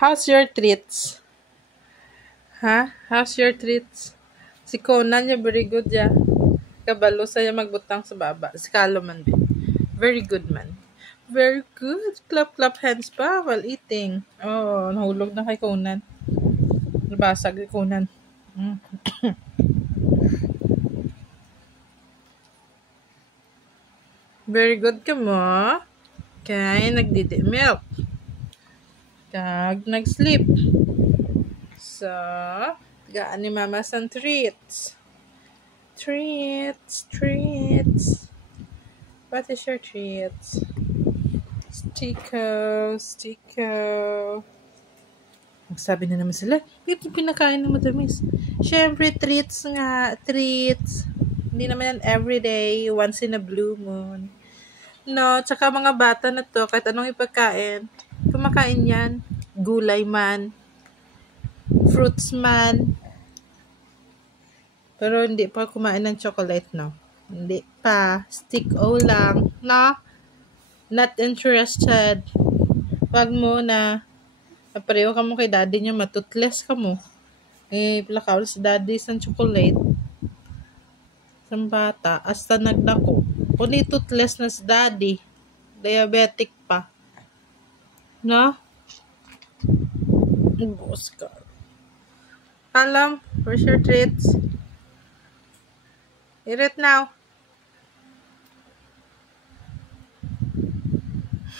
How's your treats? Ha? How's your treats? Si Conan niya, very good ya. Kabalo saya magbutang sa baba. Si Kalo man din. Very good man. Very good. Clap, clap hands pa while eating. Oh, nahulog na kay Conan. Nabasag ni Conan. Very good ka mo. Kaya nagdidi milk. Kag nag-sleep. So, gaan ni Mama some treats. Treats. What is your treats? Stico. Magsabi na naman sila, pinakain ng matamis. Siyempre, treats nga. Treats. Hindi naman yan everyday, once in a blue moon. No, tsaka mga bata na to, kahit anong ipagkain, kumakain yan. Gulay man. Fruits man. Pero hindi pa kumain ng chocolate, no? Hindi pa. Stick-o lang. No? Not interested. Wag mo na. Pareho ka mo kay daddy niya, matutles ka mo. Pilakaw si daddy sa chocolate. Sa bata. Hasta nagdako. Kuni tutles na si daddy. Diabetic pa. No? Ubos ka. Alam, where's your treats? Eat it now.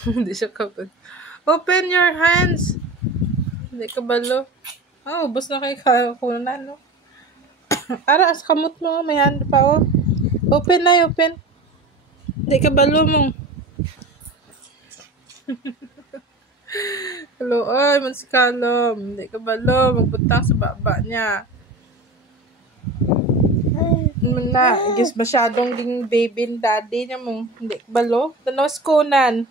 Hindi siya kapag. Open your hands. Hindi ka balo. Oh, ubos na kay Conan, no? Ara, as kamot mo. May hand pa, oh. Open na, open. Hindi ka balo mo. Hello, ay, mansikalom. Hindi ka balo. Magbutang sa baba niya. Na, guess masyadong ding baby and daddy niya mo. Hindi ka balo. Tanaw si Conan.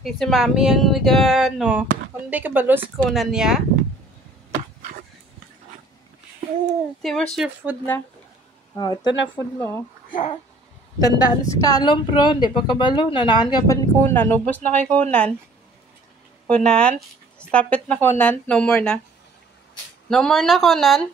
Si mami ang nagano. Hindi ka balo si Conan niya. Where's your food na? Oh, ito na food mo. Tandaan si Kalom, bro. Hindi pa kabalo. Nanaan ka pa ni Conan. Ubos na kay Conan. Conan? Stop it na, Conan. No more na. No more na, Conan.